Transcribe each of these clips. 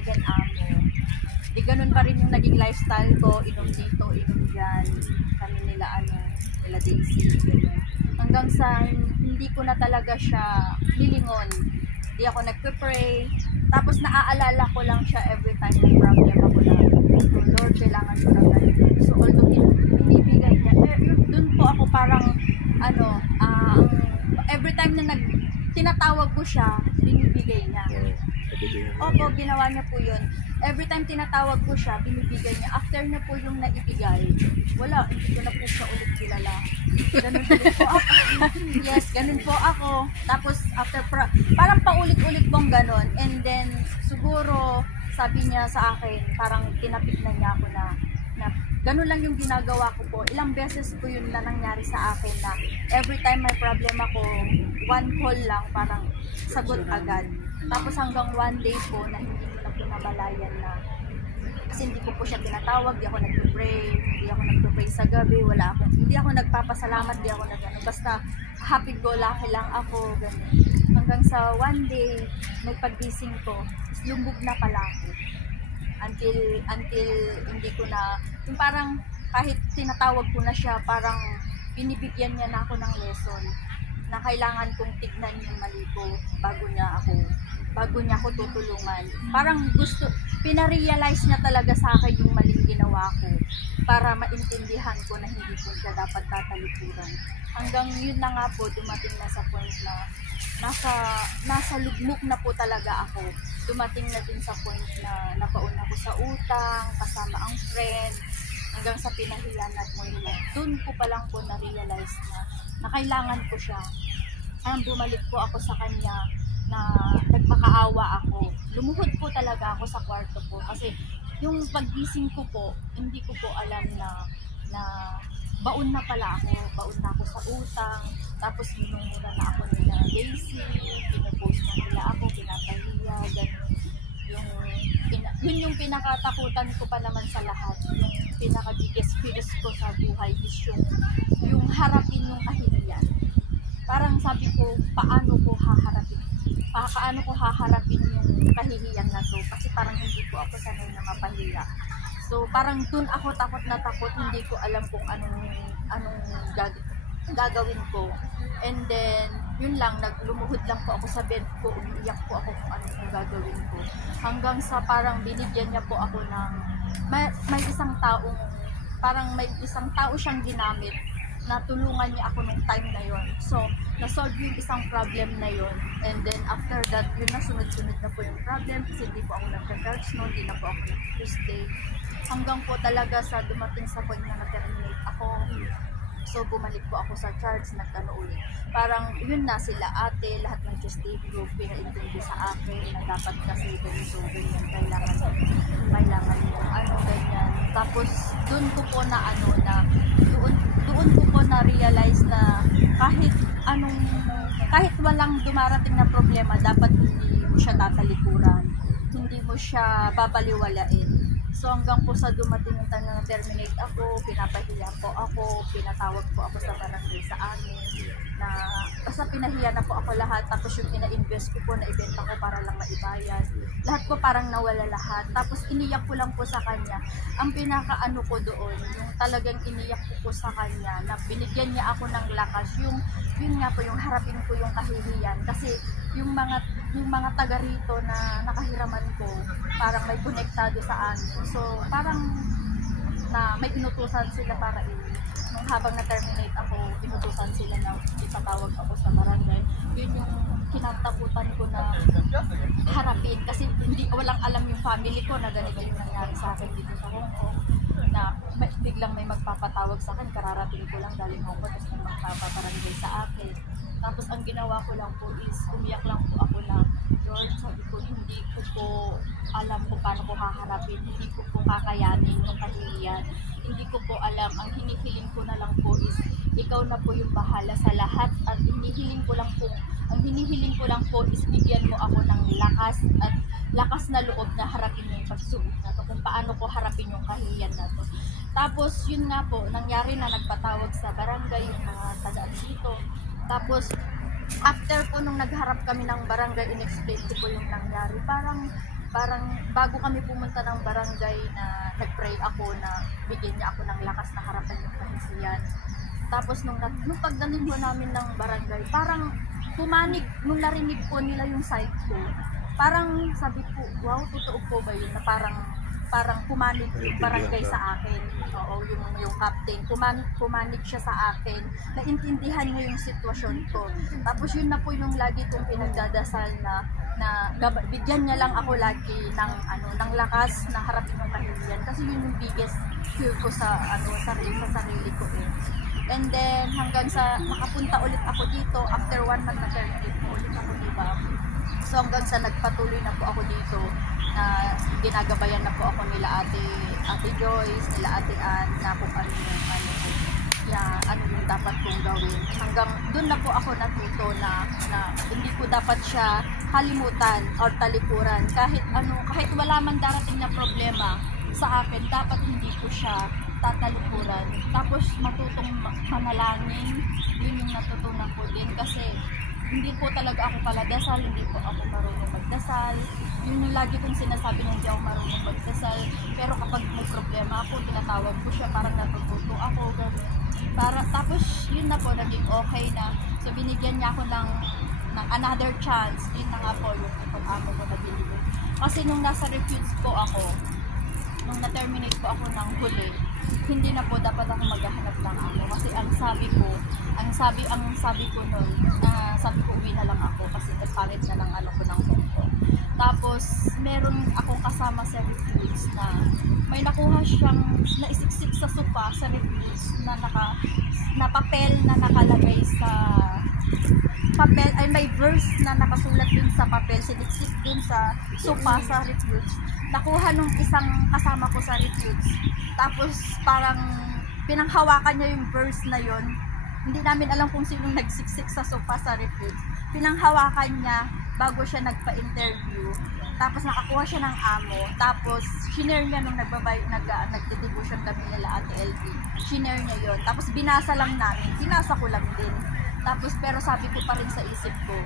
second amo. Di ganun pa rin yung naging lifestyle ko, inom dito, inom dyan, kami nila nila Daisy, gano'n. Hanggang sa hindi ko na talaga siya nilingon. Di ako nagpe-pray. Tapos naaalala ko lang siya every time may problem ako na, oh Lord, kailangan ko ng ganito. So although binibigay niya, dun po ako parang, every time na tinatawag ko siya, binibigay niya. Opo, ginawa niya po yun. Every time tinatawag ko siya, binibigay niya. After niya po yung naibigay, wala, hindi ko na po siya ulit kilala. Ganun po ako. Yes, ganun po ako. Tapos, after, parang paulit-ulit pong ganun. And then, siguro, sabi niya sa akin, parang tinapik na niya ako na ganun lang yung ginagawa ko po. Ilang beses po yun na nangyari sa akin na every time may problem ako, one call lang, parang sagot agad. Tapos hanggang one day po na hindi ko na pinabalayan na kasi hindi ko po siya tinatawag, di ako nagpe-pray sa gabi, hindi ako nagpapasalamat, di ako basta happy go lucky lang ako, ganun. Hanggang sa one day, nagpagising ko, lumbog na pala ako. Until hindi ko na, yung parang kahit tinatawag ko na siya, parang binibigyan niya na ako ng lesson na kailangan kong tignan yung mali ko bago niya ako tutulungan. Parang pinarealize niya talaga sa akin yung maling ginawa ko para maintindihan ko na hindi ko siya dapat tatalikuran. Hanggang yun na nga po, dumating na sa point na nasa lugmok na po talaga ako. Dumating na din sa point na napauna ko sa utang, kasama ang friend, hanggang sa pinahilan at muli. Doon ko pa lang po na-realize na kailangan ko siya. Bumalik po ako sa kanya na nagmakaawa ako. Lumuhod po talaga ako sa kwarto po kasi yung paggising ko po, hindi ko po alam na baon na pala ako. Baon na ako sa utang. Tapos minumura na ako nila Daisy. Pinapost na nila ako, pinapahiya, ganun. Yun yung pinakatakutan ko pa naman sa lahat. Yung pinaka-biggest fears ko sa buhay is yung harapin yung kahihiyan. Parang sabi ko, paano ko haharapin yung kahihiyan na to? Kasi parang hindi ko ako sanay na mapahiya. So parang dun ako takot na takot, hindi ko alam kung anong gagawin ko. And then, yun lang, naglumuhod lang po ako sa bed ko, umiiyak po ako kung anong gagawin ko. Hanggang sa parang binigyan niya po ako ng, may isang tao siyang ginamit na tulungan niya ako nung time na yon. So, na-solve yung isang problem na yon. And then, after that, yun na, sunod-sunod na po yung problem kasi hindi po ako nag-church noon, hindi na po ako nag-Tuesday. Hanggang po talaga sa dumating sa point na na-terminate ako. So, bumalik po ako sa church, ulit. Parang, yun na sila ate, lahat ng Tuesday group, pinaintindi sa akin na dapat kasi ganito, ganyan, kailangan yung ganyan. Tapos, doon ko po doon ko po na-realize na kahit walang dumarating na problema, dapat hindi mo siya tatalikuran, hindi mo siya babaliwalain. So hanggang po sa dumating yung time na terminate ako, pinapahiya po ako, pinatawag po ako sa barangay sa amin, na basta pinahiya na po ako lahat, tapos yung ina-invest ko po, na-ibenta ko para lang maibayad. Lahat po parang nawala lahat. Tapos iniyak ko lang po sa kanya. Ang pinakaano ko doon, yung talagang iniyak ko po sa kanya, na binigyan niya ako ng lakas, yun nga po, yung harapin ko yung kahihiyan. Kasi yung mga taga rito na nakahiraman ko, parang may konektado sa amin. So, parang na may inutusan sila para nung habang na-terminate ako, inutusan sila na ipatawag ako sa barangay. Yun yung kinatakutan ko na harapin. Kasi walang alam yung family ko na ganito yung nangyari sa akin dito sa Hong Kong. Na biglang may magpapatawag sa akin, kararating ko lang galing Hong Kong, tapos may magpapabarangay sa akin. Tapos ang ginawa ko lang po is, umiyak lang po ako na, Lord, sabi ko, hindi ko po alam kung paano ko haharapin, hindi ko po kakayanin yung kahihiyan, hindi ko po alam, ang hinihiling ko na lang po is, ikaw na po yung bahala sa lahat, at hinihiling ko lang po is bigyan mo ako ng lakas na loob na harapin yung pagsuot na to, kung paano ko harapin yung kahihiyan na to. Tapos yun nga po, nangyari na nagpatawag sa barangay yung mga tagaan dito. Tapos, after po nung nagharap kami ng barangay, in-explain ko po yung nangyari. Parang parang bago kami pumunta ng barangay na nag-pray ako na bigyan niya ako ng lakas na harapin yung kahisiyan. Tapos nung pagdating po namin ng barangay, parang pumanig, nung narinig po nila yung side ko, parang sabi ko, wow, totoo po ba yun? Na parang pumanig yung barangay sa akin. Oo, yung captain, pumanig siya sa akin, naintindihan niya yung sitwasyon ko. Tapos yun na po yung lagi kong pinagdadasal na bigyan niya lang ako lagi ng lakas na harapin yung kahilian. Kasi yun yung biggest fear ko sa sarili ko eh. And then hanggang sa makapunta ulit ako dito after 1 month na terminate po ulit ako, diba? So hanggang sa nagpatuloy na po ako dito na ginagabayan na po ako nila Ate Joyce, nila Ate Ann na kung ano yung dapat kong gawin. Hanggang doon na po ako natuto na hindi ko dapat siya kalimutan or talikuran. Kahit wala man darating na problema sa akin, dapat hindi ko siya tatalikuran. Tapos matutong manalangin, yun yung natutunan ko din kasi hindi po talaga ako paladasal, hindi po ako marunong magdasal. Yun yung lagi kong sinasabi na hindi ako marunong magdasal. Pero kapag may problema ako, tinatawag ko siya, parang natututo ako. Tapos yun na po, naging okay na. So binigyan niya ako ng another chance. Yun na nga po yung ipag-amo ko na binigay. Kasi nung nasa refuge po ako, nung na-terminate po ako ng huli, hindi na po dapat ako maghahanap ng amo. Kasi ang sabi ko nun, sabi ko uwi na lang ako kasi nagpalit na lang ko ng home ko. Tapos meron akong kasama sa refuge na may nakuha siyang naisiksik sa sofa sa refuge na papel na nakalagay sa papel, ay may verse na nakasulat dun sa papel, siniksik dun sa sofa sa refuge. Nakuha nung isang kasama ko sa refuge. Tapos parang pinanghawakan niya yung verse na yon. Hindi namin alam kung sinong nagsiksik sa sofa sa refuge. Pinanghawakan niya bago siya nagpa-interview. Tapos nakakuha siya ng amo. Tapos shinare niya nung nagde-devotion kami nila Ate LB. Shinare niya yon. Tapos binasa lang namin. Binasa ko lang din. Tapos pero sabi ko pa rin sa isip ko,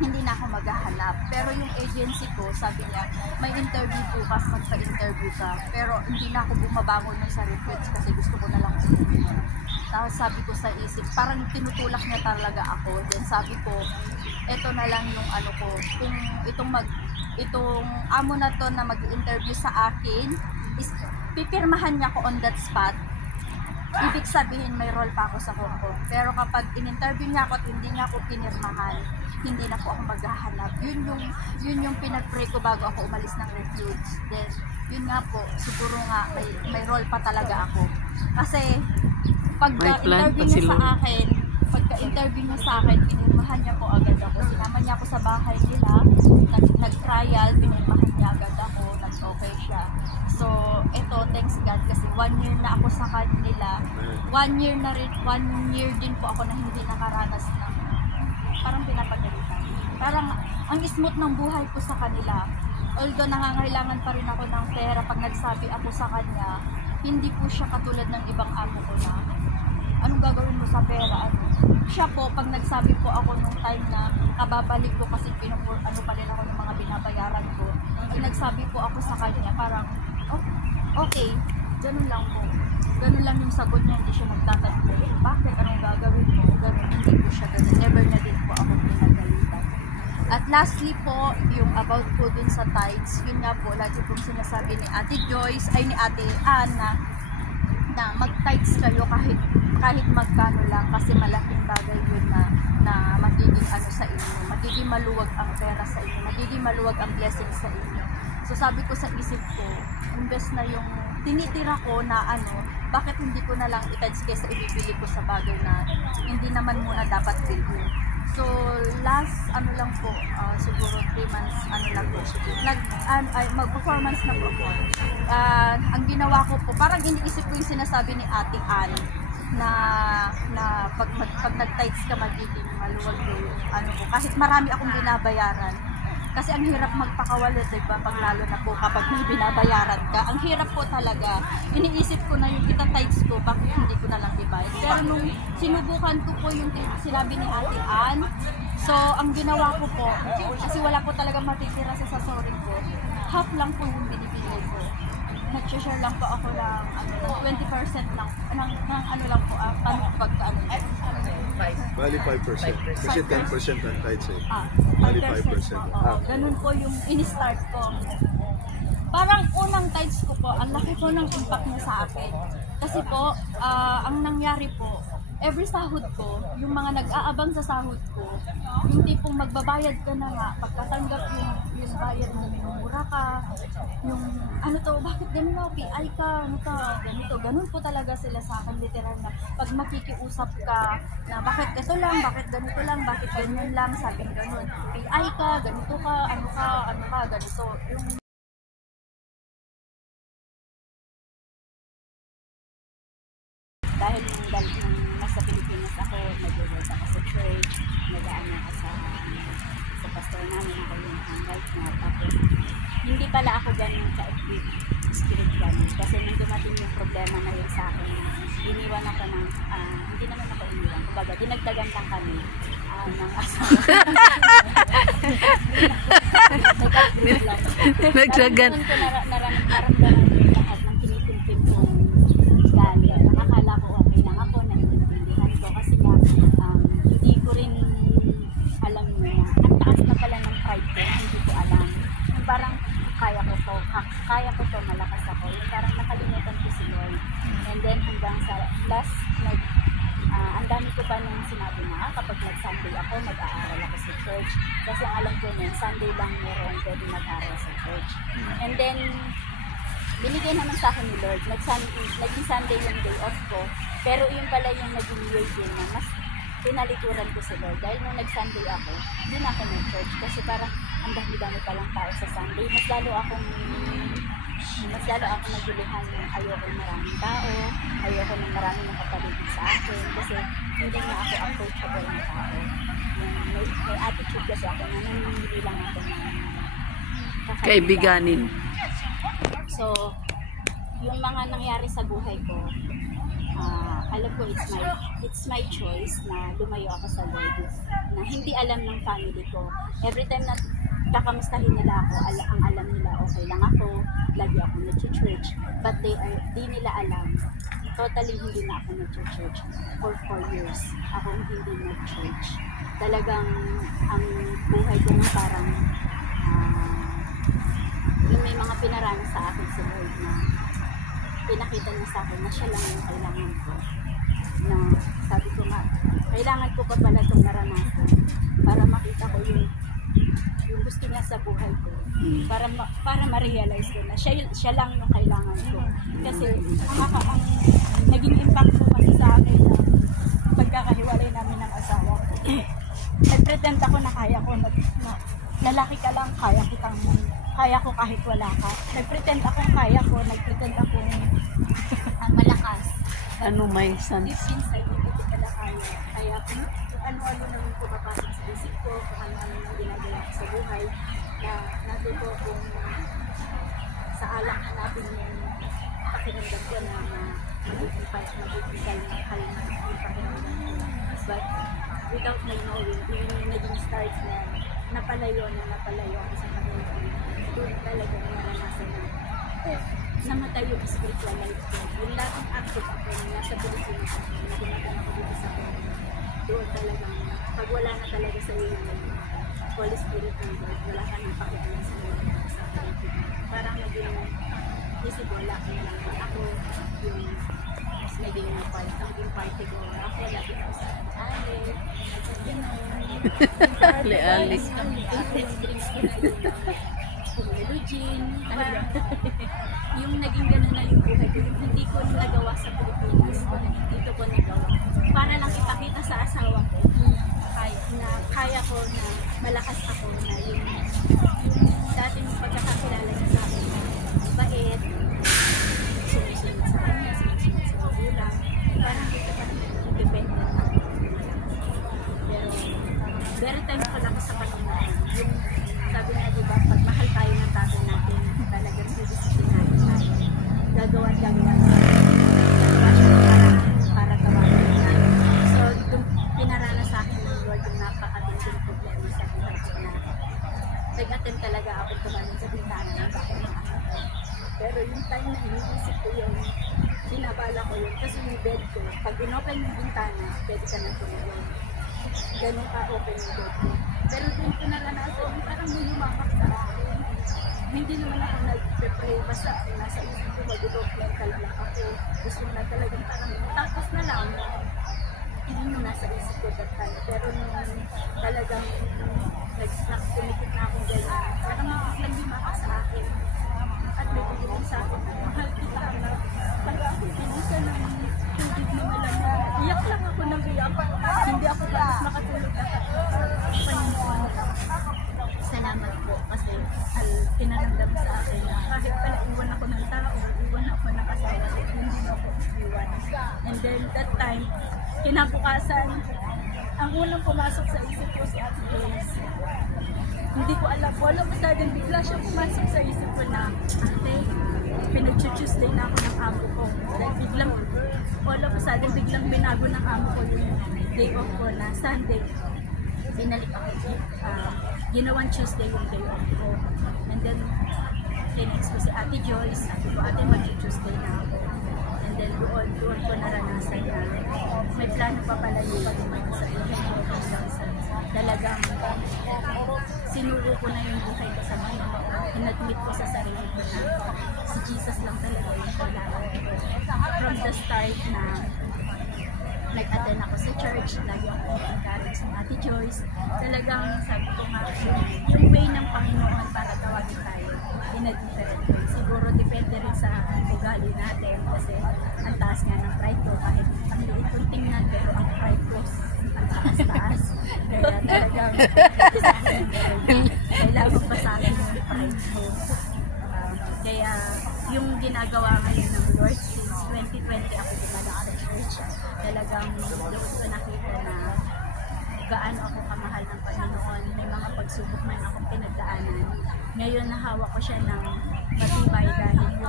hindi na ako maghahanap. Pero yung agency ko, sabi niya, may interview bukas, magpa-interview ka. Pero hindi na ako bumabangon nun sa refuge kasi gusto ko na lang umuwi. Tapos sabi ko sa isip, parang tinutulak niya talaga ako. Then sabi ko, eto na lang yung ko, kung itong amo na to na mag-interview sa akin, is pipirmahan niya ako on that spot. Ibig sabihin may role pa ako sa Hong Kong. Pero kapag in-interview niya ako at hindi niya ako pinirmahan, hindi na po ako maghahanap. Yun yung pinag-pray ko bago ako umalis ng refuge. Then, yun nga po, siguro nga may role pa talaga ako. Kasi pagka-interview niya sa akin, pinirmahan niya po agad ako. Sinama niya ako sa bahay nila, nag-trial, pinirmahan niya agad ako, nag-okay siya. So, eto, thanks God, kasi 1 year na ako sa kanila. 1 year na rin, 1 year din po ako na hindi nakaranas ng parang pinapagalitan. Parang ang smooth ng buhay ko sa kanila. Although nangangailangan pa rin ako ng pera, pag nagsabi ako sa kanya, hindi po siya katulad ng ibang amo ko na anong gagawin mo sa pera? Siya po, pag nagsabi po ako nung time na kababalik ko kasi pa rin ako ng mga binabayaran ko, nagsabi po ako sa kanya, parang okay, ganun lang po. Ganun lang yung sagot niya, hindi siya nagtatanong. Bakit? Anong gagawin mo? Ganun, hindi po siya ganun. Never na din po ako pinagalitan. At lastly po, yung about po dun sa tithes, yun nga po, lagi pong sinasabi ni Ate Joyce, ay ni Ate Anna, na mag-tithes kayo kahit magkano lang kasi malaking bagay yun na magiging sa inyo, magiging maluwag ang pera sa inyo, magiging maluwag ang blessing sa inyo. So sabi ko sa isip ko, imbes na yung tinitira ko na bakit hindi ko na lang i-tithes kaysa ibibili ko sa bagay na hindi naman muna dapat bilhin. So last lang po, siguro 3 months lang po, mag-4 months na po po. Ang ginawa ko po, parang iniisip ko yung sinasabi ni Ate Ann na pag nag-tithes ka magiging maluwag yung ko, kahit marami akong binabayaran. Kasi ang hirap magpakawala, diba? Pag lalo na po kapag may binabayaran ka, ang hirap po talaga. Iniisip ko na yung kita-tithes ko, bakit hindi ko na lang ibayad. Pero nung sinubukan ko po yung sinabi ni Ate Ann, so ang ginawa ko po, kasi wala po talaga matitira sa sasorin ko, half lang po yung binibigay ko. Nag-share lang po ako ng 20% lang, ng ano lang po, pagka-ano. Bali 5%. Kasi 10% ang tithes eh. Bali 5%. Ganun po yung in-start ko. Parang unang tithes ko po, ang laki po ng impact niya sa akin. Kasi po, ang nangyari po, every sahod ko, yung mga nag-aabang sa sahod ko, yung tipong magbabayad ka na nga, pagkatanggap yung bayad mo, minumura ka, yung ano to, bakit ganun ako, PI ka, ano ka, ganito, ganun po talaga sila sa akin, literal na, pag makikiusap ka, na bakit ito lang, bakit ganito lang, bakit ganyan lang, sabing ganun, PI ka, ganito ka, ano ka, ganito, yung dahil nung nasa Pilipinas ako, nag-work ako sa church, nag-ano ako sa pastor namin, ako yung right now. Tapos, hindi pala ako ganun ka-equip spiritual. Kasi nung dumating yung problema na yun sa akin, iniwan ako ng, hindi naman ako iniwan. Kumbaga, dinagdagan lang kami ng asawa. Nagdagan. Naramdaman ko lahat ng kinitimtim kong gali. Nakakala ko okay lang ako, naiintindihan ko kasi nga hindi ko rin alam na ang taas na pala ng pride ko, hindi ko alam. Yung parang kaya ko to, malakas ako. Yung parang nakalimutan ko si Lord. And then hanggang sa last ang dami ko pa nung sinabi na kapag nag-Sunday ako, mag-aaral ako sa church. Kasi ang alam ko nun, Sunday lang meron pwede mag-aaral sa church. And then binigay naman sa akin ni Lord, naging Sunday yung day off ko, pero yun pala yung naging way din na mas pinalituran ko si Lord. Dahil nung nag-Sunday ako, hindi na ako nag-church kasi parang ang dami-dami palang tao sa Sunday. Mas lalo akong naguluhan ng ayoko ng maraming tao, ayoko ng maraming nakapaligid sa akin kasi hindi na ako approachable ng tao. May attitude kasi ako na nanimili lang ako ng Kaibiganin. So, yung mga nangyari sa buhay ko, alam ko it's my choice na lumayo ako sa Lord na hindi alam ng family ko. Every time na kakamustahin nila ako, ang alam nila okay lang ako, lagi ako nag-church, but di nila alam, totally hindi na ako nag-church for 4 years. Ako hindi nag-church. Talagang ang buhay ko na parang yung may mga pinaranas sa akin sa Lord na pinakita niya sa akin na siya lang yung kailangan ko. Na sabi ko nga, kailangan ko pa pala itong naranasan para makita ko yung gusto niya sa buhay ko. Para ma-realize ko na siya lang yung kailangan ko. Kasi ang naging impact ko kasi sa akin na pagkakahiwalay namin ng asawa ko. Nag-pretend ako na kaya ko na lalaki ka lang, kaya ko kahit wala ka. Nag-pretend ako kaya ko, nag-pretend ako malakas. Ano may san? Deep inside, hindi ko pala kaya ko. Kung ano-ano naman pumapasok sa isip ko, kung ano-ano nang ginagawa ko sa buhay, na natuto kung sa alang hanapin yung pakiramdam ko na magiging kalma yung pakiramdam ko. But without my knowing, yun yung naging start na napalayo ako sa Panginoon. Doon talaga naranasan na namatay yung spiritual life ko. Yung dating active ako na nasa Pilipinas ako, na gumagana ko dito sa Panginoon. Doon talagang, pag wala na talaga sa iyo yung Holy Spirit ng Lord, wala ka nang pakialam sa iyo sa Pilipinas. Parang naging isip wala ko na lang. Ako yung naging party ko. Ako lagi ako sa Ali. Ali. Drinks ko na yung Medellin. Yung naging gano'n na yung buhay ko. Yung hindi ko nagawa sa Pilipinas. Dito ko nagawa. Para lang ipakita sa asawa ko na kaya ko na malakas ako na yung dati mong pagkakakilala niya sa akin. Bait. Sumusunod sa kanya. Sumusunod sa magulang. Parang dito pa independent ako. Pero very time ko lang sa Panginoon. Yung sabi nga diba, pag mahal tayo ng tatay natin, talagang disiplinahin tayo. Gagawa siya para tawagan niya. So, pinarana sa akin ng Lord yung napakatinding problema sa buhay ko na nag-attempt talaga ako tumalon sa bintana ng bahay ng anak ko. Pero yung time na iniisip ko yun, sinabala ko yun kasi yung bed ko, pag inopen yung bintana, pwede ka na tulog. Ganun ka open yung bed ko. Pero doon ko naranasan yung parang may lumamak sa akin. Hindi naman ako nag-pray, basta nasa isip ko mag-developmental lang ako. Gusto na talagang parang tapos na lang. Hindi mo nasa isip ko that time. Pero nung talagang nag-kumikit na ako ganyan, parang biglang lumakas sa akin. At may biglang sa akin, mahal kita na taga ako pinisa ng tubig na malamig. Iyak lang ako ng iyak. Hindi ako tapos makatulog na Panginoon. Salamat po kasi pinaramdam sa akin na kahit pala iwan ako ng tao, iwan ako ng asawa, hindi na ako iwan. And then that time, kinabukasan, ang unang pumasok sa isip ko si Ate Joyce. Hindi ko alam, wala ko sa akin, bigla siya pumasok sa isip ko na, ate, pinag-Tuesday na ako ng amo ko. Dahil biglang, wala ko sa akin, biglang binago ng amo ko yung day off ko na Sunday. Binalik ako, ginawang Tuesday yung day off ko. And then, tinext ko si Ate Joyce, sabi ko, ate, mag-Tuesday na ako. And then, doon ko naranasan na may plano pa pala yung pag-ibig sa buhay ko. Talagang sinuro ko na yung buhay ko sa mga inadmit ko sa sarili ko na si Jesus lang talaga yung kailangan ko. From the start na nag-attend ako sa church, lagi ako encourage sa Ate Joyce. Talagang sabi ko nga, yung way ng Panginoon para tawagin tayo, in a different way. Siguro depende rin sa ugali natin kasi ang taas nga ng pride ko kahit ang liit kong tingnan pero ang pride ko ang taas-taas. Kaya talagang kailangan pasahin yung pride ko. Kaya yung ginagawa ngayon ng Lord since 2020 ako gumalang sa church, talagang doon ko nakita na gaano ako kamahal ng Panginoon. May mga pagsubok man akong pinagdaanan. Ngayon nahawa ko siya ng matibay dahil yung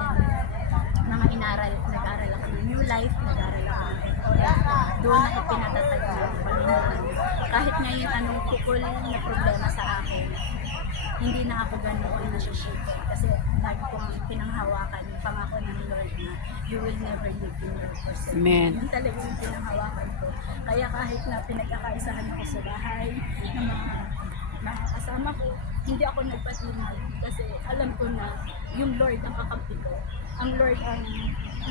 mga nag-aral ako ng New Life, nag-aral ako ng FOF. Doon ako pinatatag ng Panginoon. Kahit ngayon anong kukul na problema sa akin, hindi na ako ganoon nasa-shake kasi lagi kong pinanghawakan yung pangako ng Lord na you will never leave me nor forsake me. Yun talaga yung pinanghawakan ko. Kaya kahit na pinagkakaisahan ako sa bahay ng mga kasama ko, hindi ako nagpatinag kasi alam ko na yung Lord ang kakampi ko. Ang Lord ang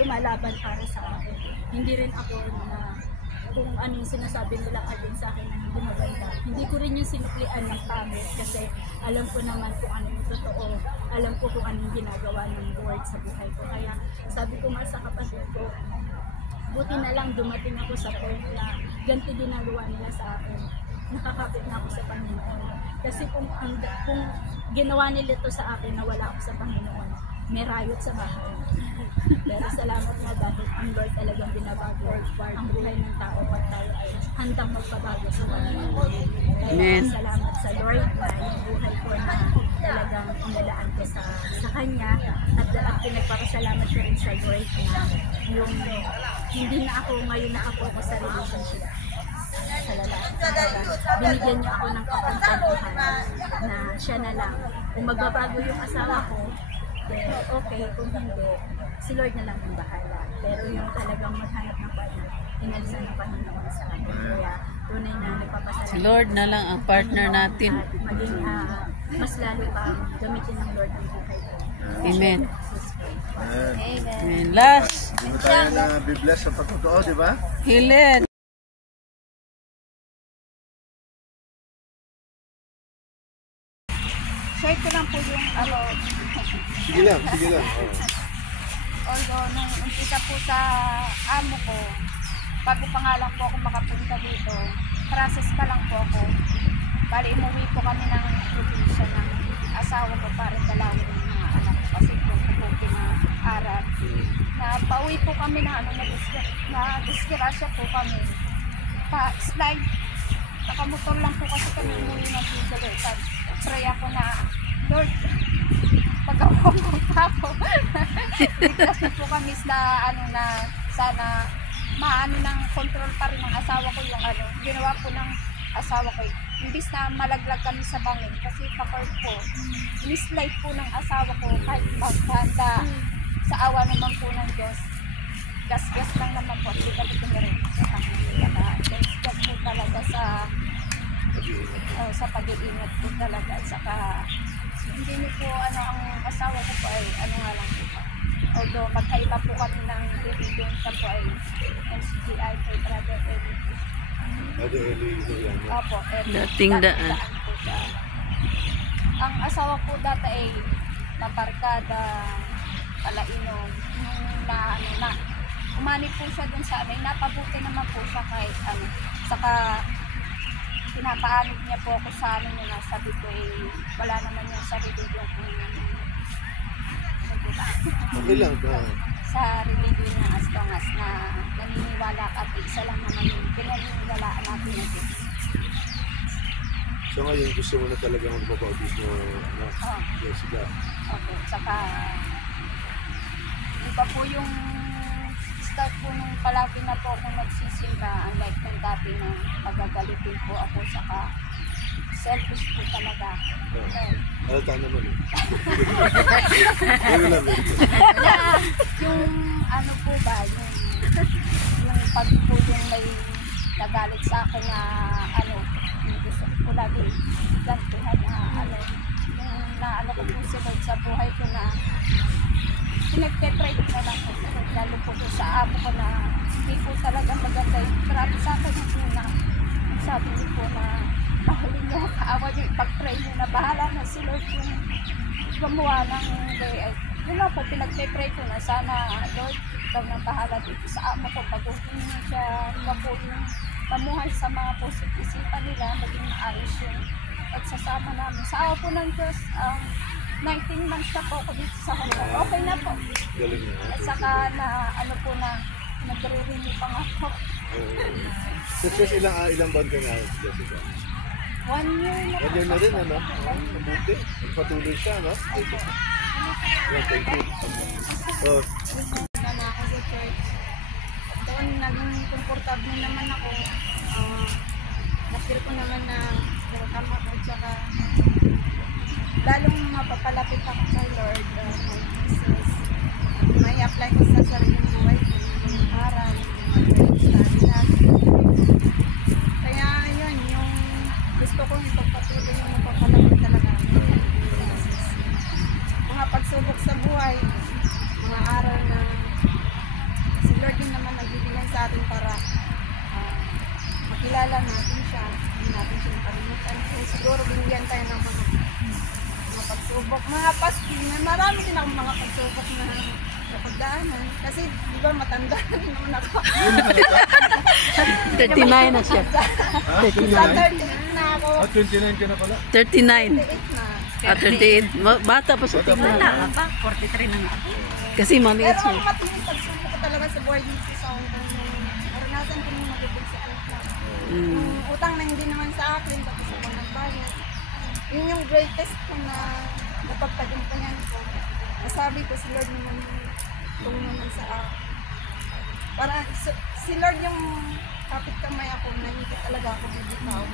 lumalaban para sa akin. Hindi rin ako na kung ano yung sinasabi nila agad sa akin na hindi maganda. Hindi ko rin yung sinuklian ng pamit kasi alam ko naman kung ano yung totoo. Alam ko kung ano yung ginagawa ng Lord sa buhay ko. Kaya sabi ko nga sa kapatid ko, buti na lang dumating ako sa point na ganito ginagawa nila sa akin. Nakakapit na ako sa Panginoon. Kasi kung ginawa nila ito sa akin na wala ako sa Panginoon, may riot sa bahay. Pero salamat nga dahil ang Lord talagang binabago ang buhay ng tao pag tayo ay handang magpabago sa Panginoon. Kaya salamat sa Lord na yung buhay ko na talagang inilaan ko sa Kanya at pinagpapasalamat ko rin sa Lord na yung hindi na ako ngayon nakapokus sa relationship sa lalaki. Binigyan niya ako ng kapansanuhan na siya na lang. Kung magbabago yung asawa ko, okay, kung hindi, si Lord na lang ang bahala. Pero yung talagang maghanap ng partner, inalisan ng Panginoon sa akin. Kaya tunay na nagpapasalamat. Si Lord na lang ang partner natin. At maging mas lalo pa gamitin ng Lord ang buhay ko. Amen. Amen. Amen. Last, Hindi mo tayo na bibless sa pagtotoo, di ba? Helen. Share ko lang po yung Sige lang, sige lang. although nung umpisa po sa amo ko, bago pa nga lang po ako makapunta dito, process pa lang po ako. Bali, umuwi po kami ng probinsya ng asawa ko para dalawin ng mga anak ko kasi po pinaaral. Na pauwi po kami na disgrasya po kami. Pa-slide, nakamotor lang po kasi kami umuwi ng Pizaletan. Pray ako na, Lord, pagkawang ko pa ako. Kasi po kami na sana maano ng control pa rin ng asawa ko yung ginawa po ng asawa ko. imbis na malaglag kami sa bangin kasi pa-court po, in-slide po ng asawa ko kahit maghanda sa awa naman po ng Diyos. Gas-gas lang naman po at hindi kami tumirin sa kanya. Thanks God po talaga sa pag-iingat po talaga. At saka hindi niyo po ang asawa ko po ay nga lang po. Although magkaiba po kami ng religion, siya po ay NCGI kay Brother Eddie. Brother Eddie, ito yan. Opo, Dating daan. po siya. Ang asawa po dati ay mabarkada, palainom, na umani po siya dun sa amin, napabuti naman po siya kahit saka pinapaanit niya po ako sa amin na sabi ko wala naman yung sa religion Okay lang ba? sa religion na as long as na naniniwala at isa lang naman yung pinaniniwalaan natin na Diyos. So ngayon, gusto mo na talaga magpapautismo na Jessica. Okay, saka iba po yung start po nung palagi na po ako nagsisimba, unlike ng dati na pagagalitin po ako, saka selfish po talaga. Halata naman eh. Pero lang Yung ano po ba, yung pag po yung may nagalit sa akin na yung gusto ko lagi gantuhan na yung ko po sunod sa buhay ko na pinagtetry ko na lang po, lalo po sa amo ko na hindi po talaga maganda yung grabe sa akin yung una. Sabi niyo po na mahuli niyo, kaawa niyo, ipag-pray niyo na bahala na si Lord yung gumawa ng day. Yun lang po, pinagtetry ko na sana Lord, ikaw na bahala dito sa amo ko, pag-uhin niyo siya, iba po yung pamuhay sa mga puso't isipan nila, maging maayos yun. At sasama namin. Sa awa po ng Diyos, 19 months na po ako dito sa Hong Kong. Okay na po. galing na. At saka na nagre-renew pa nga po. Kasi ilang buwan ka na, Jessica? 1 year na po. Ganyan na rin, ano? Mabuti. Patuloy siya, no? Yeah, thank you. Oh, Sana ako sa church. Doon naging komportable naman ako. Napil ko naman na tama ko. Tsaka lalong mapapalapit ako kay Lord. My business. May apply ko sa sariling buhay ko. Yung aral, yung study natin. Kaya yun, yung gusto ko ipagpatuloy yung mapapalapit talaga. Mga pagsubok sa buhay, mga araw na si Lord din naman nagbibigay sa atin para makilala natin siya, hindi natin siya nakalimutan. So, siguro binigyan tayo ng mga pagsubok. Mga paski, marami din akong mga pagsubok na napagdaanan. Kasi, di ba, matanda na rin naman ako. 39 na siya. Sa 39. 38 na ako. 29 ka na pala? 39. 38 na. 38. Bata pa siya. Wala ka ba? 43 na nga. Kasi maliit Pero siya. ang matindi pagsubok ko talaga sa board dito sa Hong Kong. Naranasan ko nung matubig sa utang. Yung utang na hindi naman sa akin, tapos ako nagbayad. Yun yung greatest ko na napagtagumpayan ko. Nasabi ko si Lord naman kung naman sa akin. Para si Lord yung kapit kamay ako na hindi talaga ako bibitaw.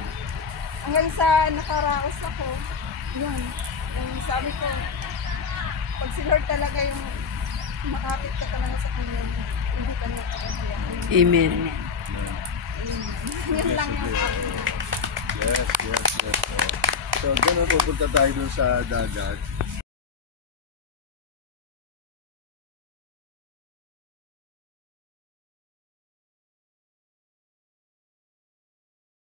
Hanggang sa nakaraos ako, yun. Yung sabi ko, pag si Lord talaga yung makapit ka talaga sa kanya, hindi ka niya talaga. Amen. Yun lang yung akin. Yes. So, ganun pupunta tayo dun sa dagat.